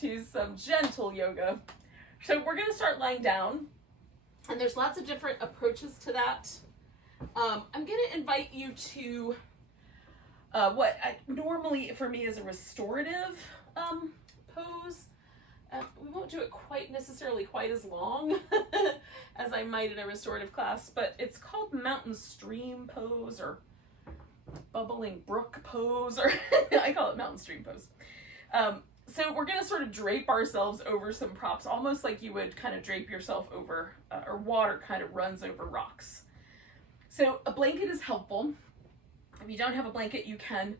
to some gentle yoga. So we're going to start lying down, and there's lots of different approaches to that. I'm going to invite you to what normally for me is a restorative pose. We won't do it quite necessarily quite as long as I might in a restorative class, but it's called mountain stream pose or bubbling brook pose, or I call it mountain stream pose. So we're going to sort of drape ourselves over some props, almost like you would kind of drape yourself over, or water kind of runs over rocks. So a blanket is helpful. If you don't have a blanket, you can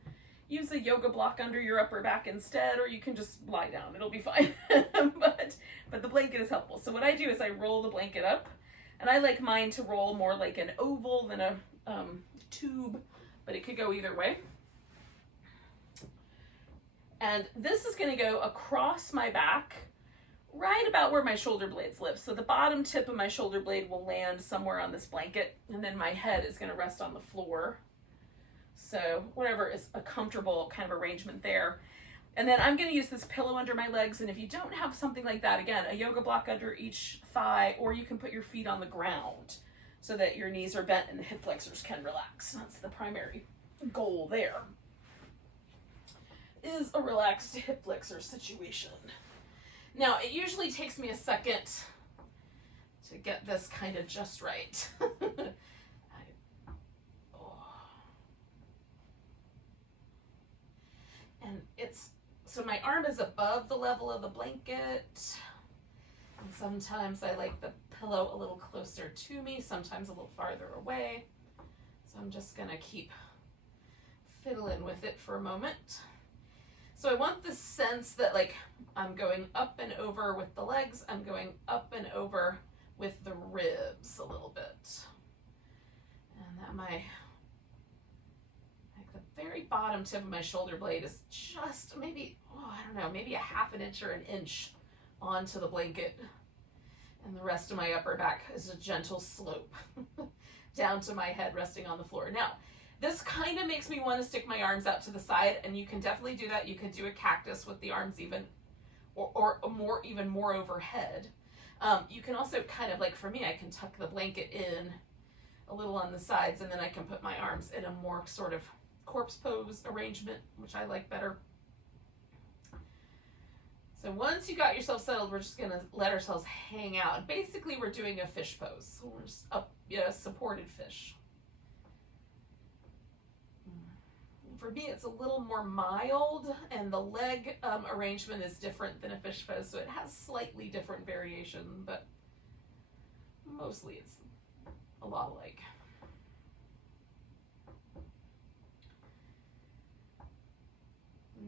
use a yoga block under your upper back instead, or you can just lie down. It'll be fine. but the blanket is helpful. So what I do is I roll the blanket up, and I like mine to roll more like an oval than a tube, but it could go either way. And this is going to go across my back, right about where my shoulder blades live. So the bottom tip of my shoulder blade will land somewhere on this blanket, and then my head is going to rest on the floor. So whatever is a comfortable kind of arrangement there. And then I'm going to use this pillow under my legs. And if you don't have something like that, again, a yoga block under each thigh, or you can put your feet on the ground so that your knees are bent and the hip flexors can relax. That's the primary goal there, is a relaxed hip flexor situation. Now, it usually takes me a second to get this kind of just right. And so my arm is above the level of the blanket. And sometimes I like the pillow a little closer to me, sometimes a little farther away. So I'm just gonna keep fiddling with it for a moment. So I want the sense that like I'm going up and over with the legs, I'm going up and over with the ribs a little bit. And that the very bottom tip of my shoulder blade is just maybe, I don't know, maybe a half an inch or an inch onto the blanket. And the rest of my upper back is a gentle slope down to my head resting on the floor. Now, this kind of makes me want to stick my arms out to the side, and you can definitely do that. You can do a cactus with the arms even, or even more overhead. You can also kind of, like for me, I can tuck the blanket in a little on the sides, and then I can put my arms in a more sort of corpse pose arrangement, which I like better. So once you got yourself settled, we're just gonna let ourselves hang out. And basically, we're doing a fish pose. So we're just up, supported fish. For me, it's a little more mild, and the leg arrangement is different than a fish pose, so it has slightly different variation, but mostly it's a lot alike.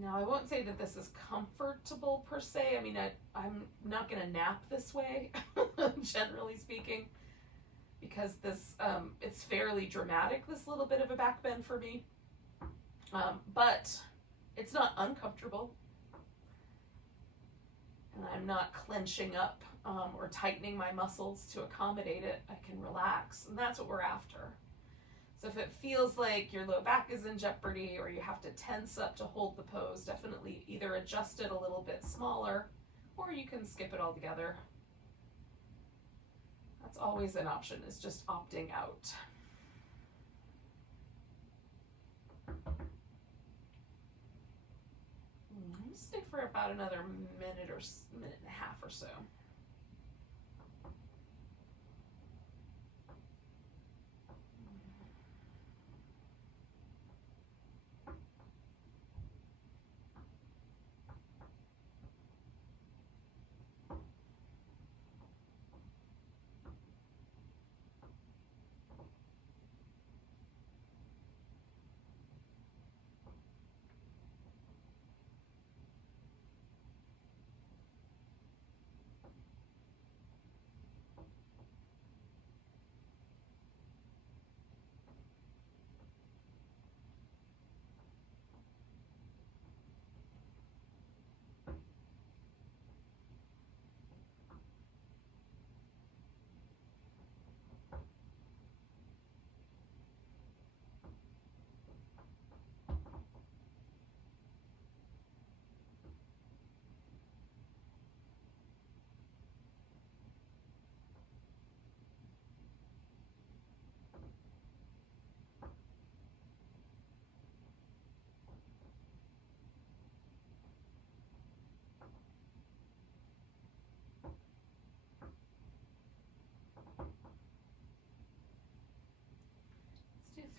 Now, I won't say that this is comfortable per se. I mean, I'm not going to nap this way, generally speaking, because this it's fairly dramatic, this little bit of a back bend for me. But it's not uncomfortable, and I'm not clenching up or tightening my muscles to accommodate it. I can relax, and that's what we're after. So if it feels like your low back is in jeopardy or you have to tense up to hold the pose, definitely either adjust it a little bit smaller, or you can skip it altogether. That's always an option, is just opting out. Stay for about another minute and a half or so.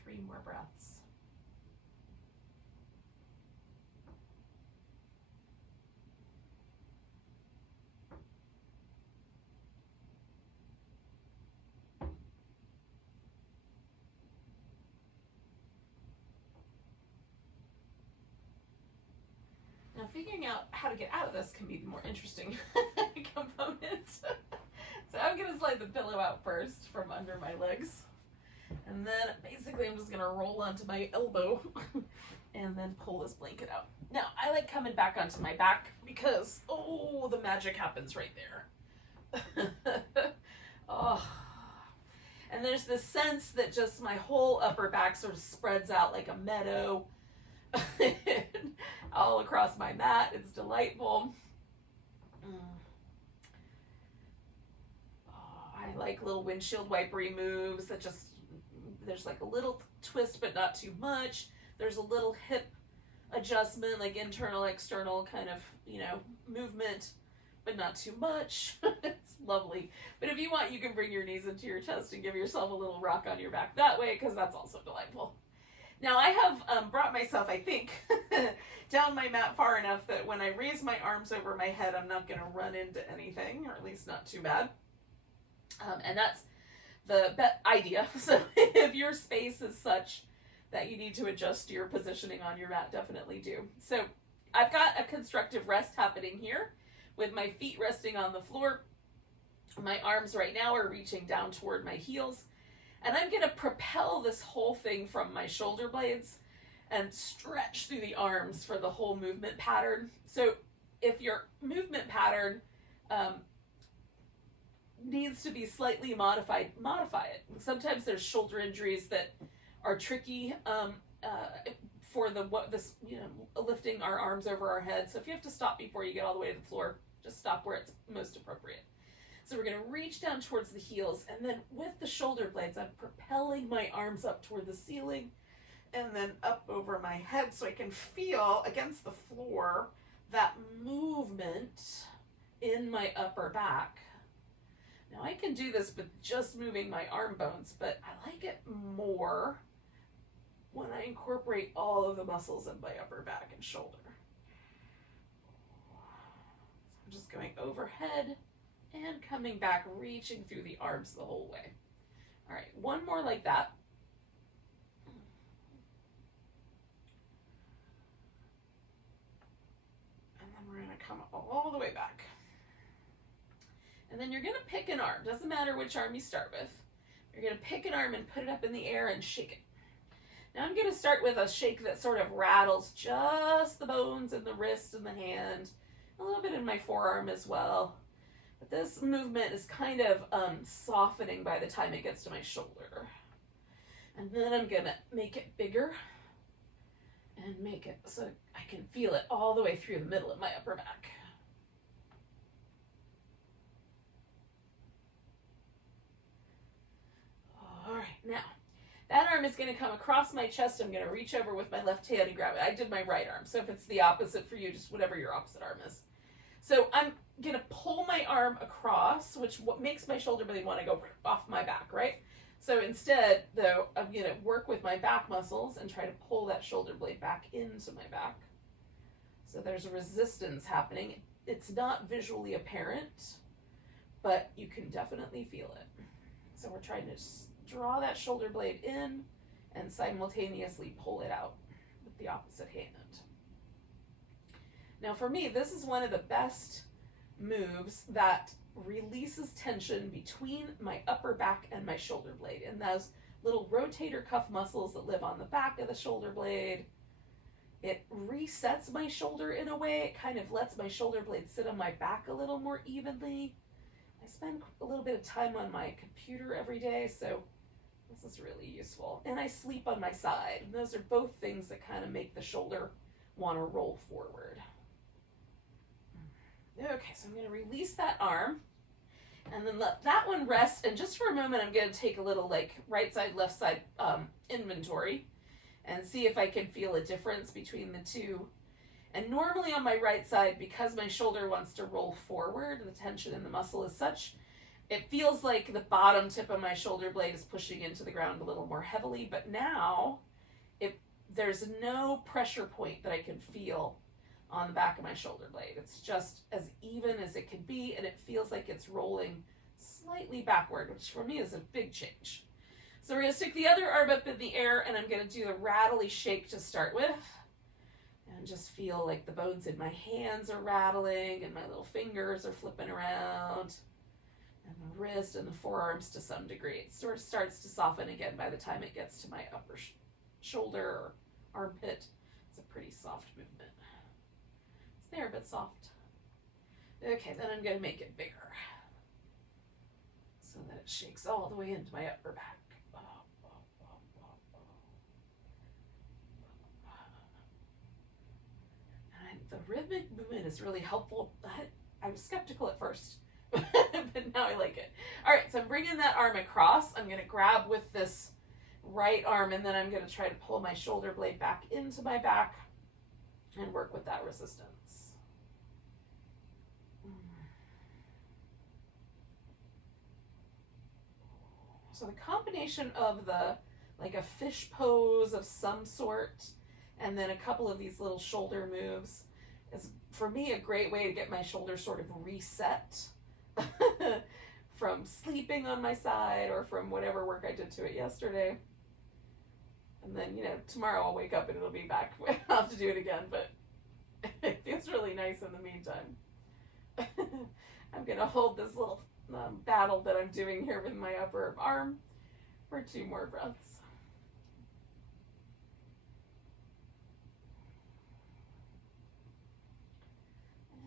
3 more breaths. Now, figuring out how to get out of this can be the more interesting component. So I'm going to slide the pillow out first from under my legs. And then basically I'm just going to roll onto my elbow and then pull this blanket out. Now, I like coming back onto my back because, oh, the magic happens right there. Oh. And there's this sense that just my whole upper back sort of spreads out like a meadow all across my mat. It's delightful. I like little windshield wipery moves that just, there's like a little twist but not too much. There's a little hip adjustment, like internal, external kind of, you know, movement, but not too much. It's lovely. But if you want, you can bring your knees into your chest and give yourself a little rock on your back that way, because that's also delightful. Now I have brought myself, I think, down my mat far enough that when I raise my arms over my head, I'm not going to run into anything, or at least not too bad. And that's the idea. So if your space is such that you need to adjust your positioning on your mat, definitely do. So I've got a constructive rest happening here with my feet resting on the floor. My arms right now are reaching down toward my heels. And I'm going to propel this whole thing from my shoulder blades and stretch through the arms for the whole movement pattern. So if your movement pattern needs to be slightly modified, modify it. Sometimes there's shoulder injuries that are tricky for lifting our arms over our head. So if you have to stop before you get all the way to the floor, just stop where it's most appropriate. So we're going to reach down towards the heels, and then with the shoulder blades, I'm propelling my arms up toward the ceiling and then up over my head so I can feel against the floor that movement in my upper back. Now I can do this with just moving my arm bones, but I like it more when I incorporate all of the muscles in my upper back and shoulder. So I'm just going overhead and coming back, reaching through the arms the whole way. All right, one more like that. And then we're gonna come all the way back. And then you're gonna pick an arm. Doesn't matter which arm you start with. You're gonna pick an arm and put it up in the air and shake it. Now I'm gonna start with a shake that sort of rattles just the bones in the wrist and the hand, a little bit in my forearm as well. But this movement is kind of softening by the time it gets to my shoulder. And then I'm gonna make it bigger and make it so I can feel it all the way through the middle of my upper back. All right, now that arm is going to come across my chest. I'm going to reach over with my left hand and grab it. I did my right arm, so if it's the opposite for you, just whatever your opposite arm is. So I'm going to pull my arm across, which what makes my shoulder blade want to go off my back, right? So instead, though, I'm going to work with my back muscles and try to pull that shoulder blade back into my back. So there's a resistance happening. It's not visually apparent, but you can definitely feel it. So we're trying to draw that shoulder blade in and simultaneously pull it out with the opposite hand. Now for me, this is one of the best moves that releases tension between my upper back and my shoulder blade, and those little rotator cuff muscles that live on the back of the shoulder blade. It resets my shoulder in a way. It kind of lets my shoulder blade sit on my back a little more evenly. I spend a little bit of time on my computer every day, so this is really useful. And I sleep on my side. And those are both things that kind of make the shoulder want to roll forward. Okay, so I'm going to release that arm and then let that one rest. And just for a moment, I'm going to take a little like right side, left side inventory and see if I can feel a difference between the two. And normally on my right side, because my shoulder wants to roll forward, the tension in the muscle is such, It feels like the bottom tip of my shoulder blade is pushing into the ground a little more heavily, but now there's no pressure point that I can feel on the back of my shoulder blade. It's just as even as it can be, and it feels like it's rolling slightly backward, which for me is a big change. So we're going to stick the other arm up in the air, and I'm going to do the rattly shake to start with. And just feel like the bones in my hands are rattling, and my little fingers are flipping around, and the wrist and the forearms to some degree. It sort of starts to soften again by the time it gets to my upper shoulder or armpit. It's a pretty soft movement. It's there, but soft. Okay, then I'm going to make it bigger so that it shakes all the way into my upper back. And the rhythmic movement is really helpful. I was skeptical at first, but now I like it. All right, so I'm bringing that arm across. I'm going to grab with this right arm, and then I'm going to try to pull my shoulder blade back into my back and work with that resistance. So the combination of like a fish pose of some sort, and then a couple of these little shoulder moves is, for me, a great way to get my shoulders sort of reset from sleeping on my side or from whatever work I did to it yesterday. And then, tomorrow I'll wake up and it'll be back. I'll have to do it again, but it feels really nice in the meantime. I'm going to hold this little battle that I'm doing here with my upper arm for 2 more breaths.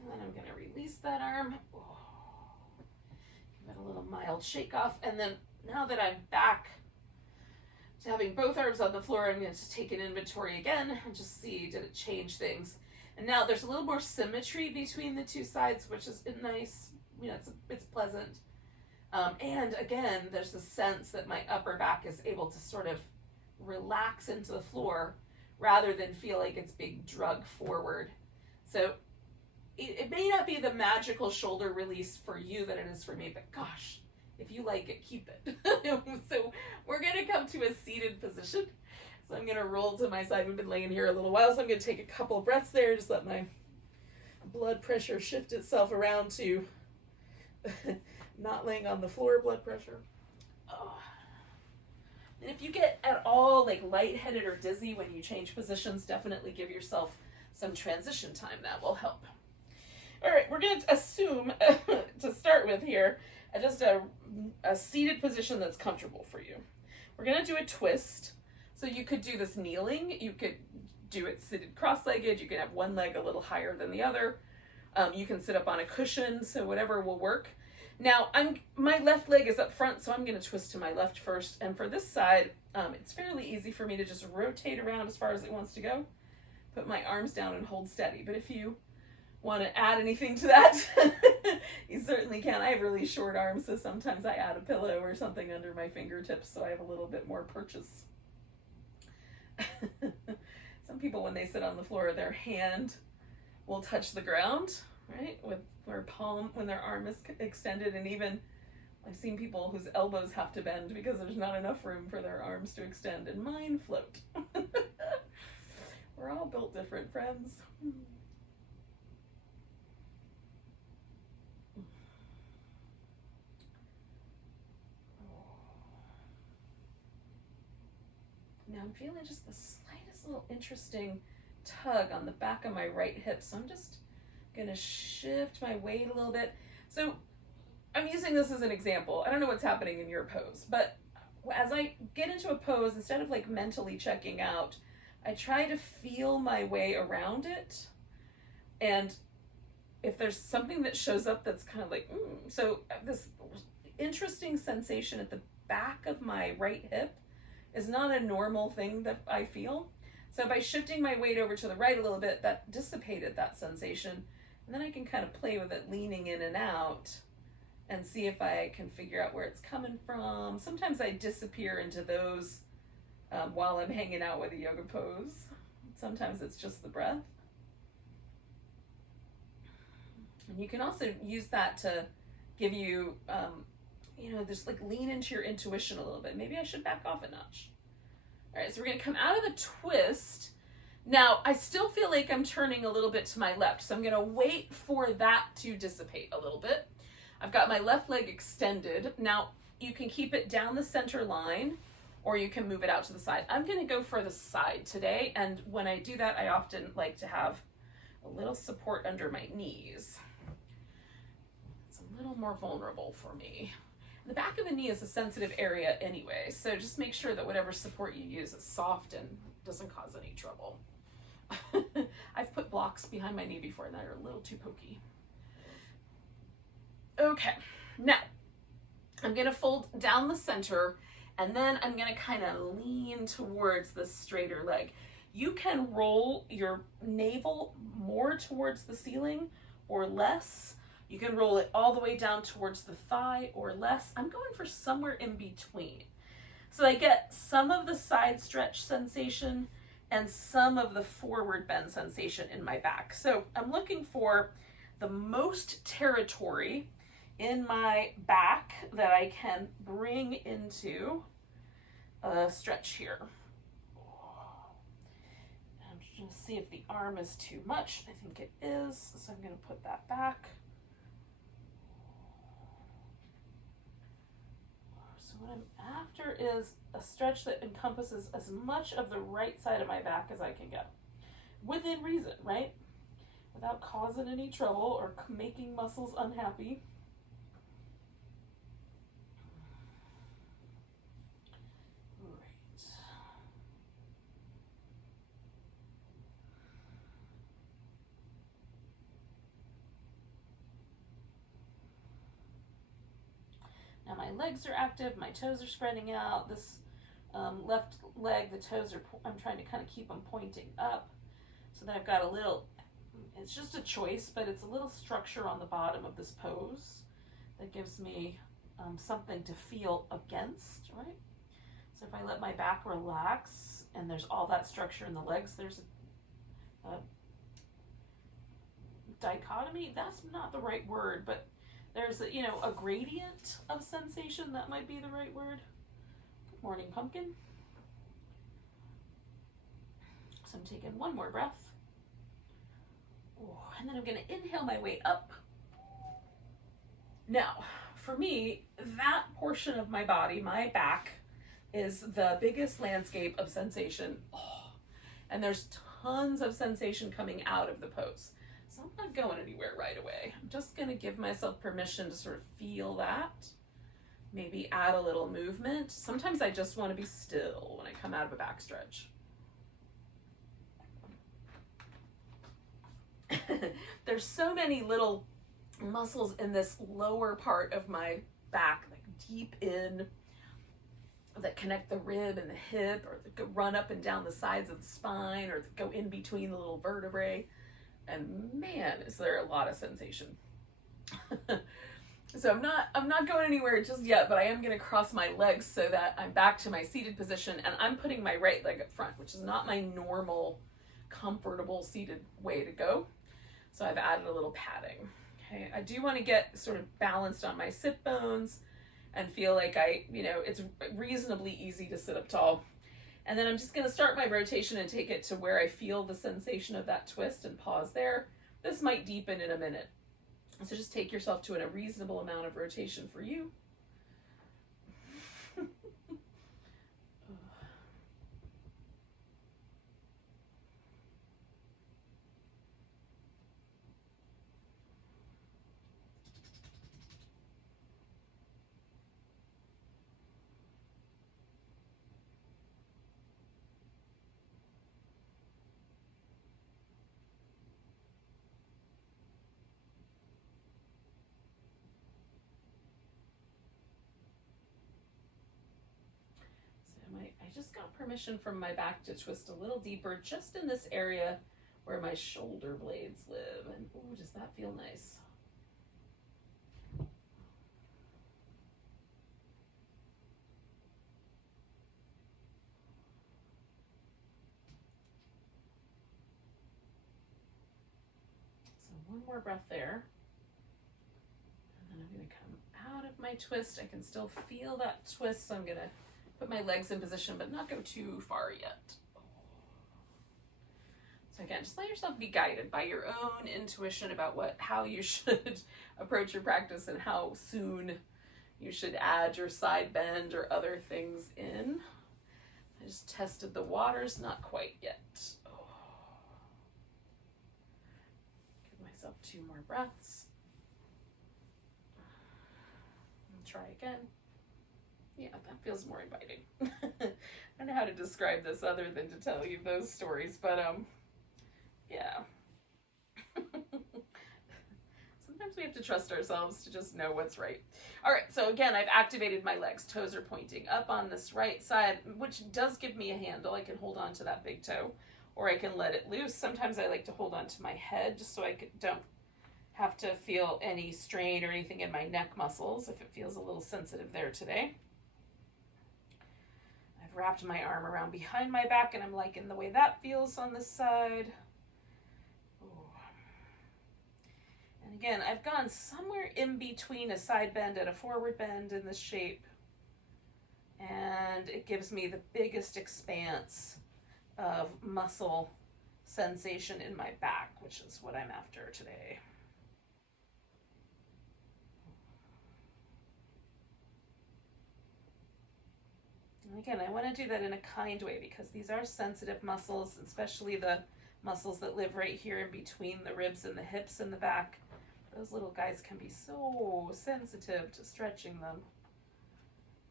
And then I'm going to release that arm. Give it a little mild shake off. And then now that I'm back to having both arms on the floor, I'm going to just take an inventory again and just see, did it change things? And now there's a little more symmetry between the two sides, which is nice. It's pleasant. And again, there's the sense that my upper back is able to sort of relax into the floor rather than feel like it's being drugged forward. So it may not be the magical shoulder release for you that it is for me, but gosh, if you like it, keep it. So we're going to come to a seated position. So I'm going to roll to my side. We've been laying here a little while, so I'm going to take a couple breaths there, just let my blood pressure shift itself around to not laying on the floor blood pressure. Oh. And if you get at all like lightheaded or dizzy when you change positions, definitely give yourself some transition time. That will help. All right, we're going to assume to start with here, just a seated position that's comfortable for you. We're going to do a twist. So you could do this kneeling. You could do it seated cross-legged. You can have one leg a little higher than the other. You can sit up on a cushion, so whatever will work. Now, my left leg is up front, so I'm going to twist to my left first. And for this side, it's fairly easy for me to just rotate around as far as it wants to go. Put my arms down and hold steady. But if you want to add anything to that, you certainly can. I have really short arms, so sometimes I add a pillow or something under my fingertips so I have a little bit more purchase. Some people, when they sit on the floor, their hand will touch the ground, right? With their palm, when their arm is extended, and even I've seen people whose elbows have to bend because there's not enough room for their arms to extend, and mine float. We're all built different, friends. Now I'm feeling just the slightest little interesting tug on the back of my right hip. So I'm just going to shift my weight a little bit. So I'm using this as an example. I don't know what's happening in your pose, but as I get into a pose, instead of like mentally checking out, I try to feel my way around it. And if there's something that shows up that's kind of like, so this interesting sensation at the back of my right hip is not a normal thing that I feel. So by shifting my weight over to the right a little bit, that dissipated that sensation. And then I can kind of play with it, leaning in and out, and see if I can figure out where it's coming from. Sometimes I disappear into those while I'm hanging out with a yoga pose. Sometimes it's just the breath. And you can also use that to give you you know, just like lean into your intuition a little bit. Maybe I should back off a notch. All right, so we're gonna come out of the twist. Now, I still feel like I'm turning a little bit to my left, so I'm gonna wait for that to dissipate a little bit. I've got my left leg extended. Now, you can keep it down the center line, or you can move it out to the side. I'm gonna go for the side today, and when I do that, I often like to have a little support under my knees. It's a little more vulnerable for me. The back of the knee is a sensitive area anyway, so just make sure that whatever support you use is soft and doesn't cause any trouble. I've put blocks behind my knee before and they're a little too pokey. Okay, now I'm gonna fold down the center and then I'm gonna kind of lean towards the straighter leg. You can roll your navel more towards the ceiling or less. You can roll it all the way down towards the thigh or less. I'm going for somewhere in between. So I get some of the side stretch sensation and some of the forward bend sensation in my back. So I'm looking for the most territory in my back that I can bring into a stretch here. I'm just gonna see if the arm is too much. I think it is, so I'm gonna put that back. So what I'm after is a stretch that encompasses as much of the right side of my back as I can get. Within reason, right? Without causing any trouble or making muscles unhappy. Right. Now my legs are active, my toes are spreading out. This left leg, the toes are, I'm trying to kind of keep them pointing up so that I've got a little, it's just a choice, but it's a little structure on the bottom of this pose that gives me something to feel against, right? So if I let my back relax and there's all that structure in the legs, there's a dichotomy, that's not the right word, but there's a, you know, a gradient of sensation, that might be the right word. Good morning, pumpkin. So I'm taking one more breath. And then I'm gonna inhale my way up. Now, for me, that portion of my body, my back, is the biggest landscape of sensation. Oh, and there's tons of sensation coming out of the pose. So I'm not going anywhere right away. I'm just gonna give myself permission to sort of feel that. Maybe add a little movement. Sometimes I just wanna be still when I come out of a back stretch. There's so many little muscles in this lower part of my back, like deep in, that connect the rib and the hip, or that run up and down the sides of the spine, or that go in between the little vertebrae. And man, is there a lot of sensation. So I'm not going anywhere just yet, but I am gonna cross my legs so that I'm back to my seated position, and I'm putting my right leg up front, which is not my normal, comfortable seated way to go. So I've added a little padding. Okay, I do want to get sort of balanced on my sit bones and feel like it's reasonably easy to sit up tall. And then I'm just gonna start my rotation and take it to where I feel the sensation of that twist and pause there. This might deepen in a minute. So just take yourself to a reasonable amount of rotation for you. I just got permission from my back to twist a little deeper, just in this area where my shoulder blades live. And ooh, does that feel nice? So one more breath there. And then I'm going gonna come out of my twist. I can still feel that twist, so I'm gonna put my legs in position, but not go too far yet. So again, just let yourself be guided by your own intuition about how you should approach your practice and how soon you should add your side bend or other things in. I just tested the waters, not quite yet. Give myself 2 more breaths. And try again. Yeah, that feels more inviting. I don't know how to describe this other than to tell you those stories, but yeah. Sometimes we have to trust ourselves to just know what's right. All right, so again, I've activated my legs. Toes are pointing up on this right side, which does give me a handle. I can hold on to that big toe, or I can let it loose. Sometimes I like to hold on to my head just so I don't have to feel any strain or anything in my neck muscles if it feels a little sensitive there today. I've wrapped my arm around behind my back, and I'm liking the way that feels on this side. And again, I've gone somewhere in between a side bend and a forward bend in this shape. And it gives me the biggest expanse of muscle sensation in my back, which is what I'm after today. And again, I want to do that in a kind way because these are sensitive muscles, especially the muscles that live right here in between the ribs and the hips in the back. Those little guys can be so sensitive to stretching them.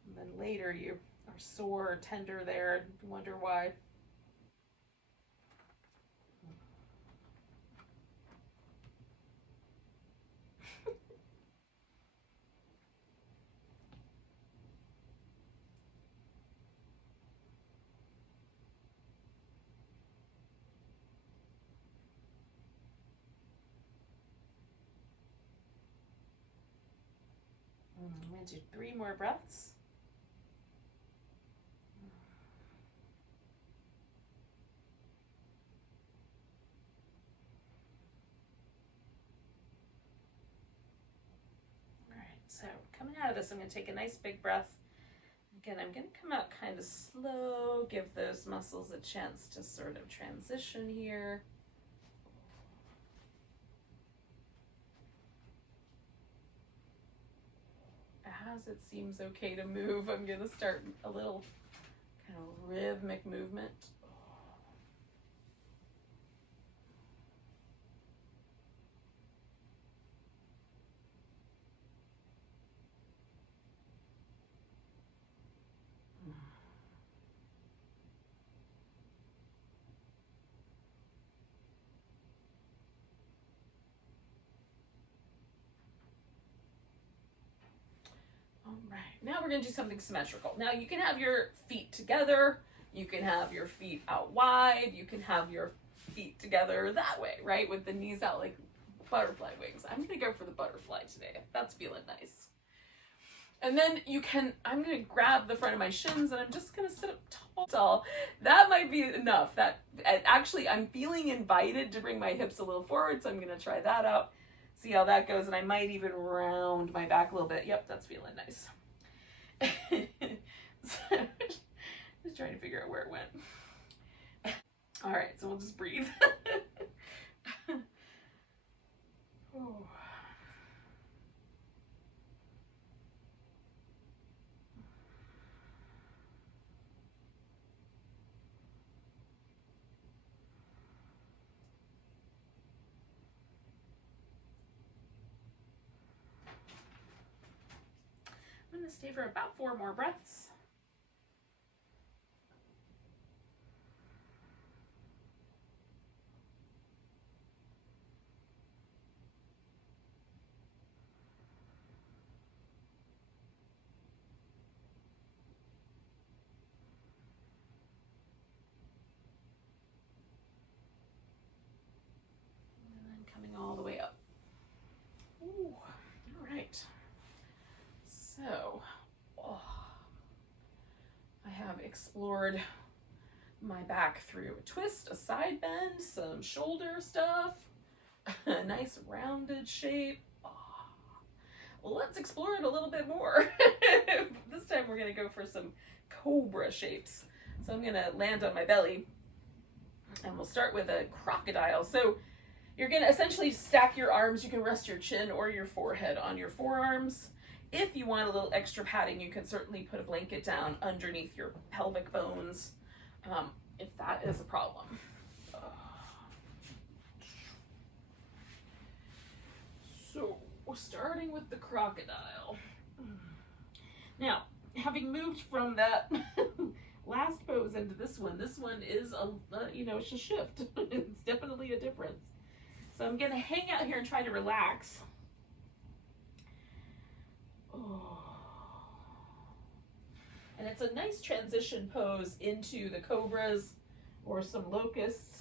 And then later you are sore or tender there and wonder why. I'm going to do 3 more breaths. All right, so coming out of this, I'm going to take a nice big breath. Again, I'm going to come out kind of slow, give those muscles a chance to sort of transition here. As it seems okay to move, I'm going to start a little kind of rhythmic movement. All right, now we're going to do something symmetrical. Now you can have your feet together, you can have your feet out wide, you can have your feet together that way, right? With the knees out like butterfly wings. I'm going to go for the butterfly today. That's feeling nice. And then I'm going to grab the front of my shins and I'm just going to sit up tall. That might be enough. Actually, I'm feeling invited to bring my hips a little forward, so I'm going to try that out. See how that goes, and I might even round my back a little bit. Yep, that's feeling nice. Just trying to figure out where it went. All right, so we'll just breathe. Oh. I'm going to stay for about 4 more breaths. And then coming all the way up. Ooh, all right. So, I have explored my back through a twist, a side bend, some shoulder stuff, a nice rounded shape, Well, let's explore it a little bit more. This time we're gonna go for some cobra shapes. So I'm gonna land on my belly, and we'll start with a crocodile. So you're gonna essentially stack your arms. You can rest your chin or your forehead on your forearms. If you want a little extra padding, you can certainly put a blanket down underneath your pelvic bones, if that is a problem. So, starting with the crocodile. Now, having moved from that last pose into this one is it's a shift. It's definitely a difference. So I'm gonna hang out here and try to relax. And it's a nice transition pose into the cobras or some locusts.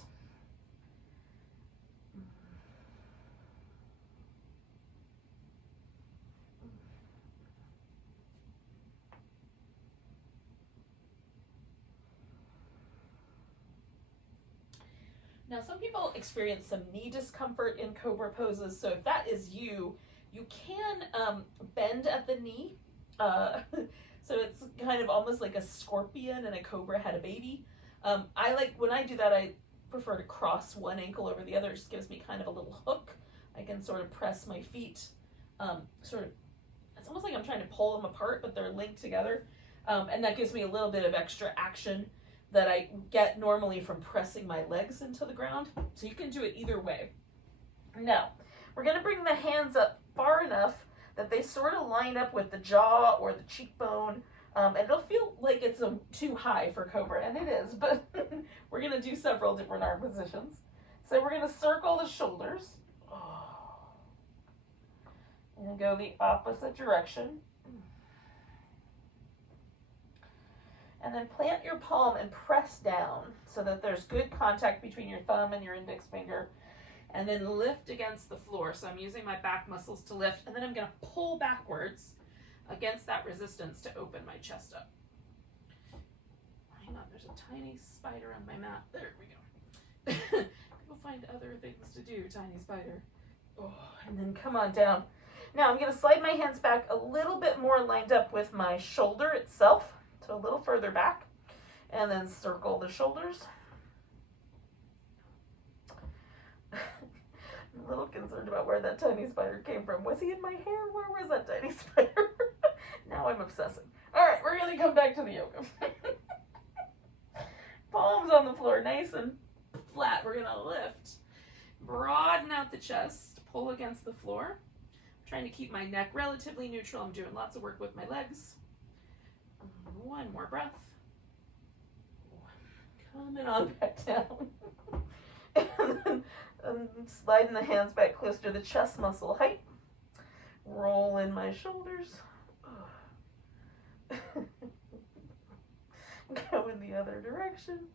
Now, some people experience some knee discomfort in cobra poses, so if that is you, you can bend at the knee. So it's kind of almost like a scorpion and a cobra had a baby. When I do that, I prefer to cross one ankle over the other. It just gives me kind of a little hook. I can sort of press my feet, it's almost like I'm trying to pull them apart, but they're linked together. And that gives me a little bit of extra action that I get normally from pressing my legs into the ground. So you can do it either way. Now, we're gonna bring the hands up far enough that they sort of line up with the jaw or the cheekbone. And it'll feel like it's too high for cobra, and it is, but we're gonna do several different arm positions. So we're gonna circle the shoulders. And go the opposite direction. And then plant your palm and press down so that there's good contact between your thumb and your index finger. And then lift against the floor. So I'm using my back muscles to lift, and then I'm gonna pull backwards against that resistance to open my chest up. Hang on, there's a tiny spider on my mat. There we go. People find other things to do, tiny spider. And then come on down. Now I'm gonna slide my hands back a little bit more lined up with my shoulder itself. So a little further back, and then circle the shoulders. I'm a little concerned about where that tiny spider came from. Was he in my hair? Where was that tiny spider? Now I'm obsessing. All right, we're gonna come back to the yoga. Palms on the floor, nice and flat. We're gonna lift, broaden out the chest, pull against the floor. I'm trying to keep my neck relatively neutral. I'm doing lots of work with my legs. One more breath. Coming on back down. And then sliding the hands back close to the chest muscle height. Roll in my shoulders. Go in the other direction.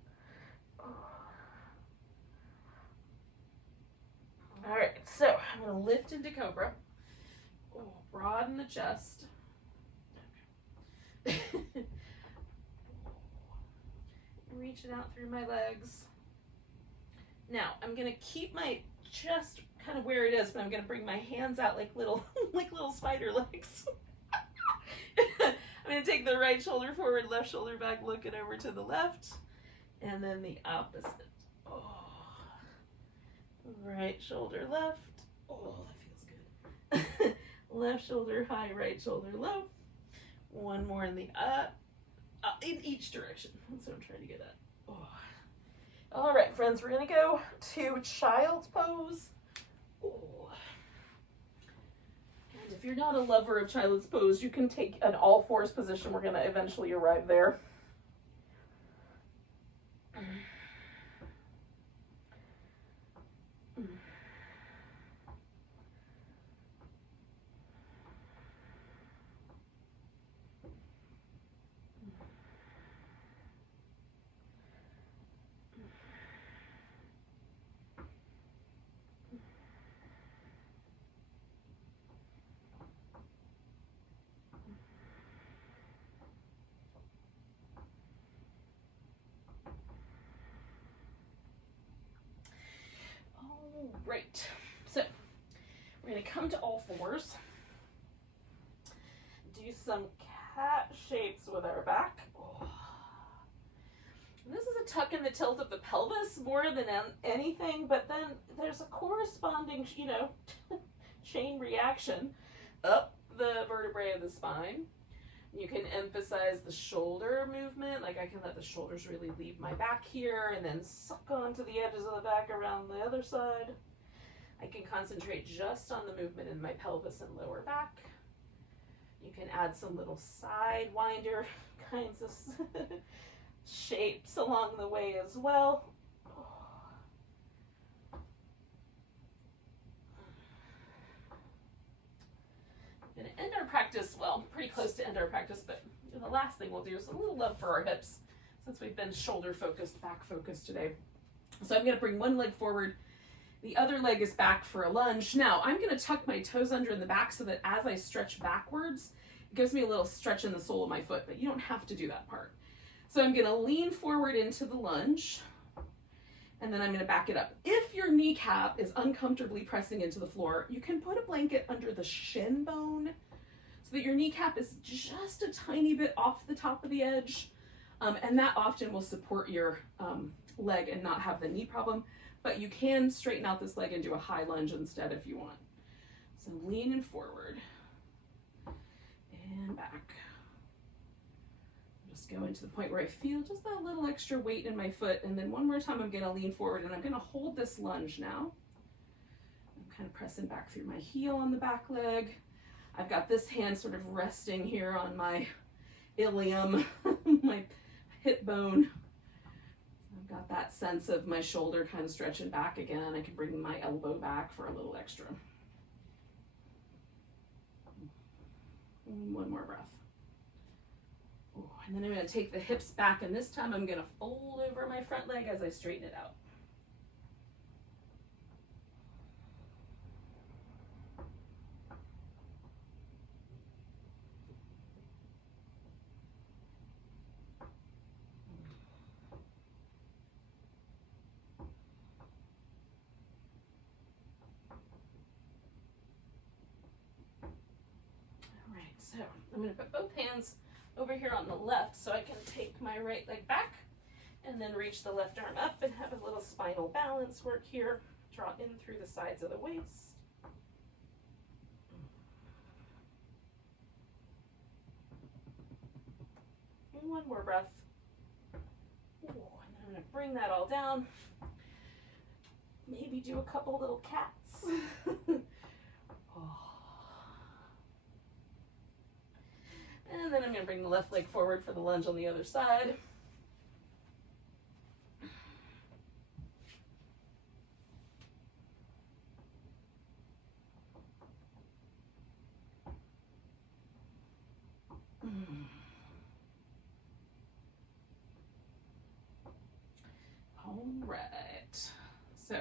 All right, so I'm going to lift into cobra. Broaden the chest. Reach it out through my legs. Now I'm gonna keep my chest kind of where it is, but I'm gonna bring my hands out like little spider legs. I'm gonna take the right shoulder forward, left shoulder back, looking over to the left, and then the opposite. Right shoulder left. That feels good. Left shoulder high, right shoulder low. One more in the in each direction. That's what I'm trying to get at. All right, friends, we're gonna go to child's pose. And if you're not a lover of child's pose, you can take an all fours position. We're gonna eventually arrive there. Right, so we're going to come to all fours. do some cat shapes with our back. Oh. And this is a tuck in the tilt of the pelvis more than anything, but then there's a corresponding, you know, chain reaction up the vertebrae of the spine. You can emphasize the shoulder movement, like I can let the shoulders really leave my back here and then suck onto the edges of the back around the other side. I can concentrate just on the movement in my pelvis and lower back. You can add some little sidewinder kinds of shapes along the way as well. I'm going to end our practice, well, pretty close to end our practice, but the last thing we'll do is a little love for our hips since we've been shoulder focused, back focused today. So I'm going to bring one leg forward. The other leg is back for a lunge. Now I'm going to tuck my toes under in the back so that as I stretch backwards, it gives me a little stretch in the sole of my foot, but you don't have to do that part. So I'm going to lean forward into the lunge, and then I'm going to back it up. If your kneecap is uncomfortably pressing into the floor, you can put a blanket under the shin bone so that your kneecap is just a tiny bit off the top of the edge, and that often will support your leg and not have the knee problem. But you can straighten out this leg and do a high lunge instead if you want. So leaning forward and back. Just going to the point where I feel just that little extra weight in my foot, and then one more time I'm going to lean forward and I'm going to hold this lunge now. I'm kind of pressing back through my heel on the back leg. I've got this hand sort of resting here on my ilium, my hip bone. I've got that sense of my shoulder kind of stretching back again. I can bring my elbow back for a little extra. And one more breath. Ooh, and then I'm going to take the hips back, and this time I'm going to fold over my front leg as I straighten it out. So I'm going to put both hands over here on the left so I can take my right leg back and then reach the left arm up and have a little spinal balance work here. Draw in through the sides of the waist. And one more breath. Ooh, and then I'm going to bring that all down. Maybe do a couple little cats. And then I'm going to bring the left leg forward for the lunge on the other side. All right. So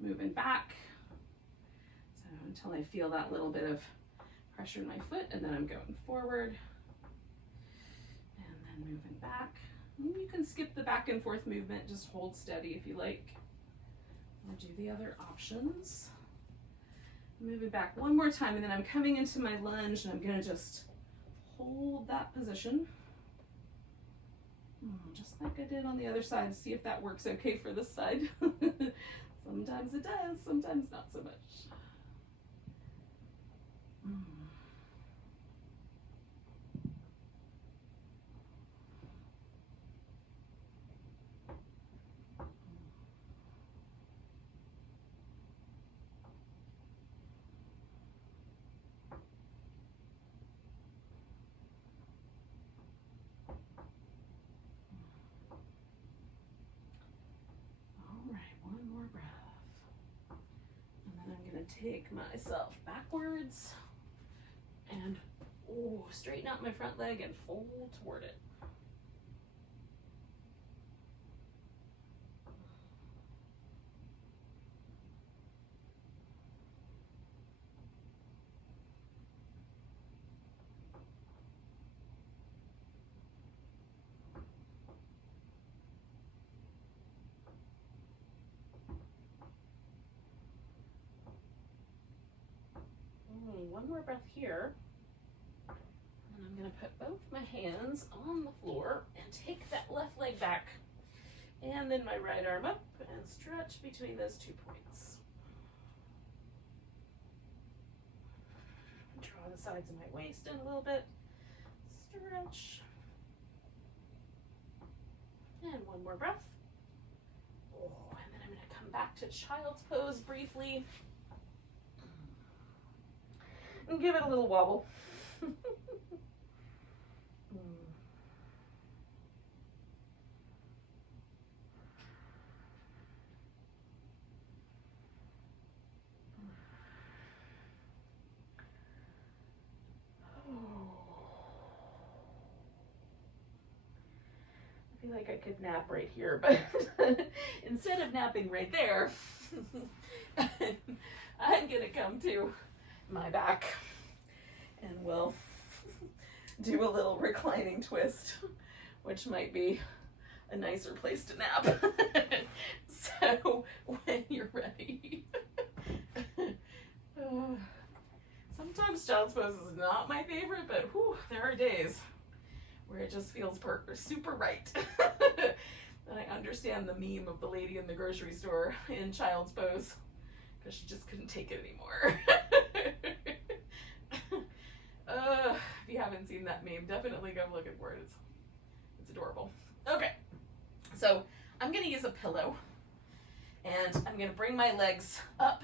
moving back. So until I feel that little bit of pressure in my foot, and then I'm going forward. Moving back. You can skip the back and forth movement, just hold steady if you like. Or do the other options. Moving back one more time, and then I'm coming into my lunge, and I'm going to just hold that position. Just like I did on the other side. See if that works okay for this side. Sometimes it does, sometimes not so much. Take myself backwards and straighten out my front leg and fold toward it. One more breath here. And I'm going to put both my hands on the floor and take that left leg back. And then my right arm up and stretch between those 2 points. Draw the sides of my waist in a little bit. Stretch. And one more breath. Oh, and then I'm going to come back to child's pose briefly. And give it a little wobble. I feel like I could nap right here, but instead of napping right there, I'm gonna come to my back and we'll do a little reclining twist, which might be a nicer place to nap. So when you're ready. Sometimes child's pose is not my favorite, but whew, there are days where it just feels super right. And I understand the meme of the lady in the grocery store in child's pose because she just couldn't take it anymore. If you haven't seen that meme, definitely go looking for it. It's adorable. Okay, so I'm gonna use a pillow and I'm gonna bring my legs up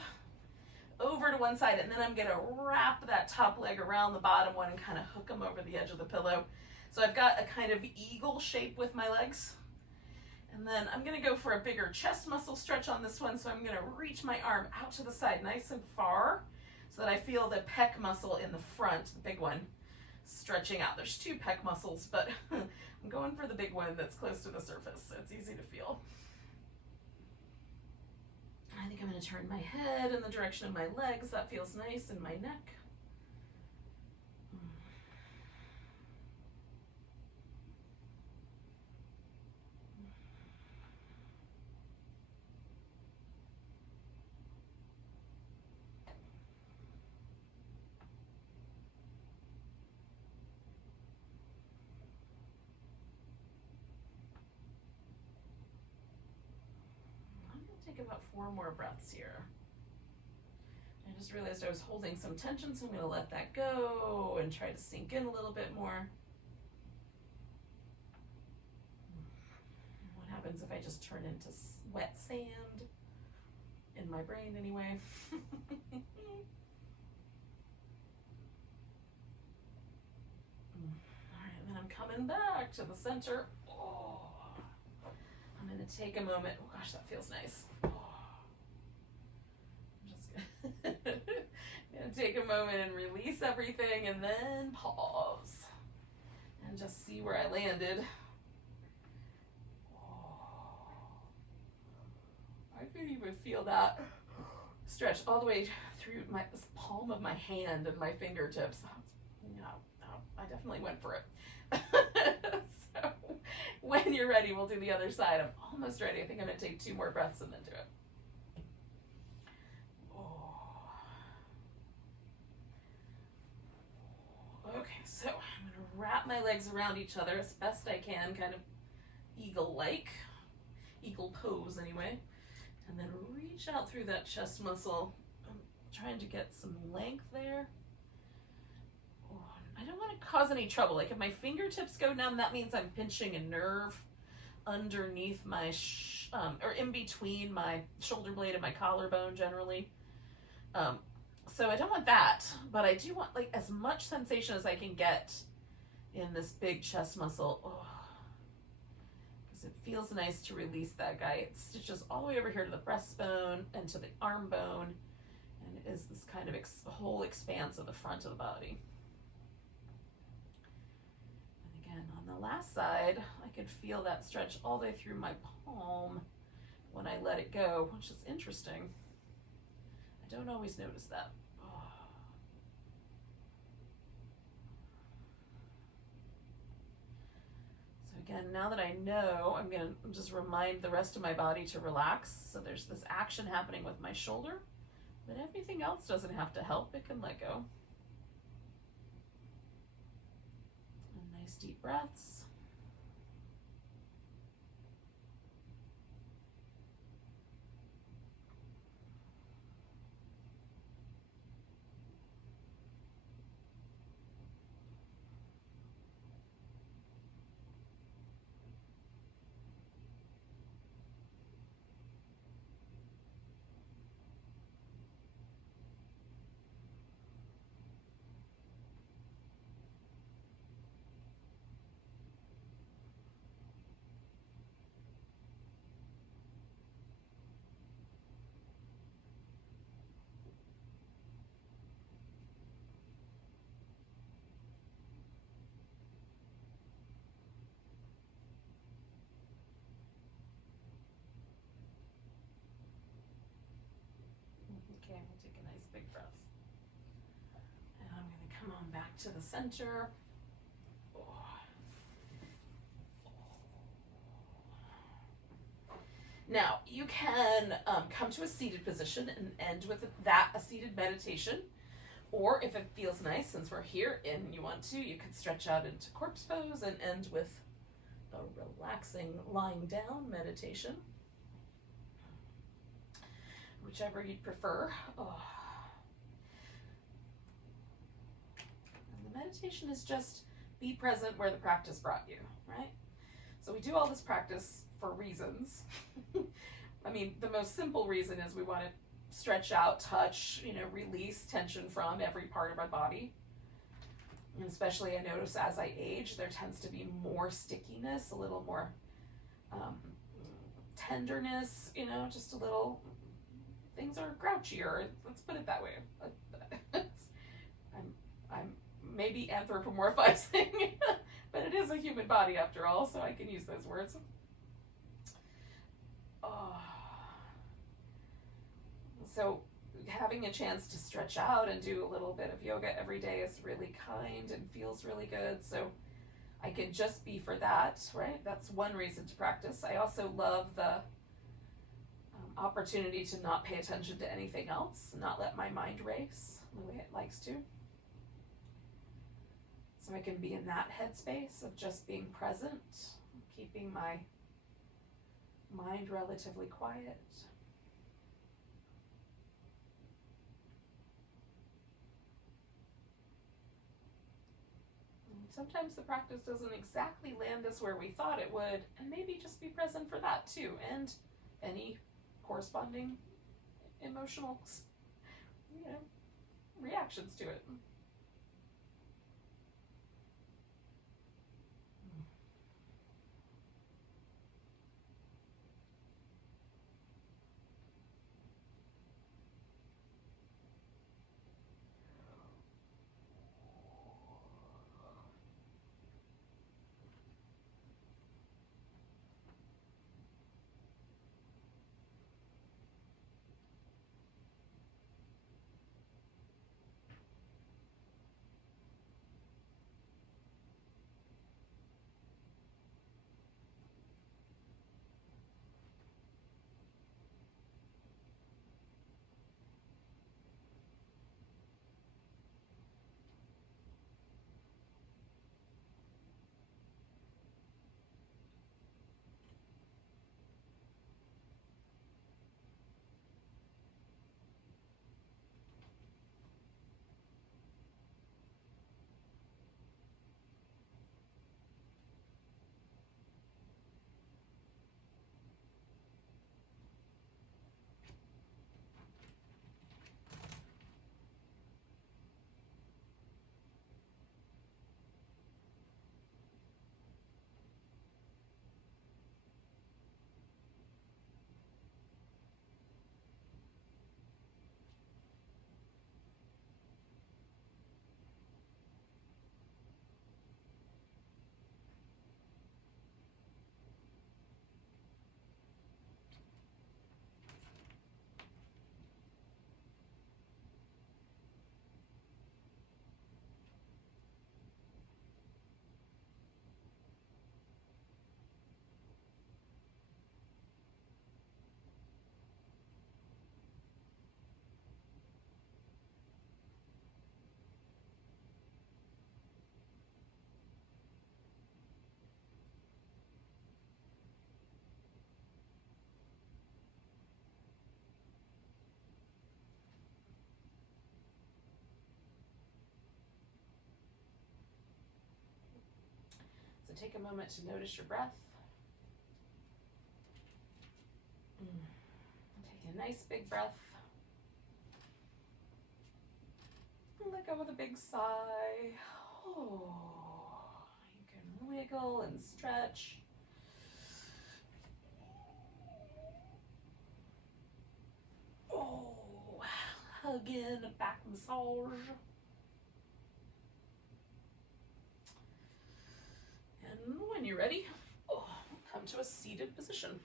over to one side, and then I'm gonna wrap that top leg around the bottom one and kind of hook them over the edge of the pillow. So I've got a kind of eagle shape with my legs. And then I'm gonna go for a bigger chest muscle stretch on this one. So I'm gonna reach my arm out to the side nice and far so that I feel the pec muscle in the front, the big one, stretching out. There's 2 pec muscles, but I'm going for the big one that's close to the surface, so it's easy to feel. I think I'm gonna turn my head in the direction of my legs. That feels nice in my neck. Take about 4 more breaths here. I just realized I was holding some tension, so I'm going to let that go and try to sink in a little bit more. What happens if I just turn into wet sand? In my brain, anyway. All right, and then I'm coming back to the center. Oh. I'm going to take a moment. Oh gosh, that feels nice. Oh. I'm just going to take a moment and release everything and then pause and just see where I landed. Oh. I can even feel that stretch all the way through this palm of my hand and my fingertips. I definitely went for it. So when you're ready, we'll do the other side. I'm almost ready. I think I'm going to take 2 more breaths and then do it. Oh. Okay, so I'm going to wrap my legs around each other as best I can, kind of eagle-like, eagle pose anyway, and then reach out through that chest muscle. I'm trying to get some length there. I don't want to cause any trouble. Like if my fingertips go numb, that means I'm pinching a nerve underneath my, or in between my shoulder blade and my collarbone generally. So I don't want that, but I do want like as much sensation as I can get in this big chest muscle. Because it feels nice to release that guy. It stitches all the way over here to the breastbone and to the arm bone. And it is this kind of whole expanse of the front of the body. And on the last side, I could feel that stretch all the way through my palm when I let it go, which is interesting. I don't always notice that. Oh. So again, now that I know, I'm going to just remind the rest of my body to relax. So there's this action happening with my shoulder, but everything else doesn't have to help. It can let go. Nice deep breaths. Okay, I'm gonna take a nice big breath. And I'm gonna come on back to the center. Now, you can come to a seated position and end with a seated meditation. Or if it feels nice, since we're here and you want to, you could stretch out into corpse pose and end with a relaxing lying down meditation. Whichever you'd prefer. Oh. And the meditation is just be present where the practice brought you, right? So we do all this practice for reasons. I mean, the most simple reason is we want to stretch out, touch, release tension from every part of our body. And especially I notice as I age, there tends to be more stickiness, a little more tenderness, just a little, things are grouchier, let's put it that way. I'm maybe anthropomorphizing, but it is a human body after all, so I can use those words. So having a chance to stretch out and do a little bit of yoga every day is really kind and feels really good. So I can just be for that, right? That's one reason to practice. I also love the opportunity to not pay attention to anything else, not let my mind race the way it likes to. So I can be in that headspace of just being present, keeping my mind relatively quiet. Sometimes the practice doesn't exactly land us where we thought it would, and maybe just be present for that too, and any corresponding emotional, reactions to it. take a moment to notice your breath. Take a nice big breath. Let go with a big sigh. Oh, you can wiggle and stretch. Oh, hug in a back massage. And when you're ready, come to a seated position.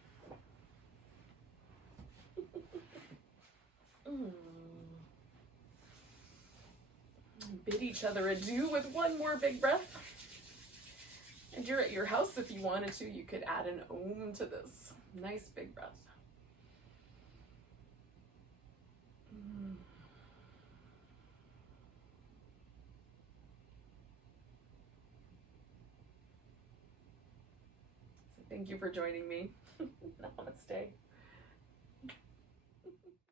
Bid each other adieu with one more big breath. And you're at your house. If you wanted to, you could add an om to this. Nice big breath. So thank you for joining me. Namaste.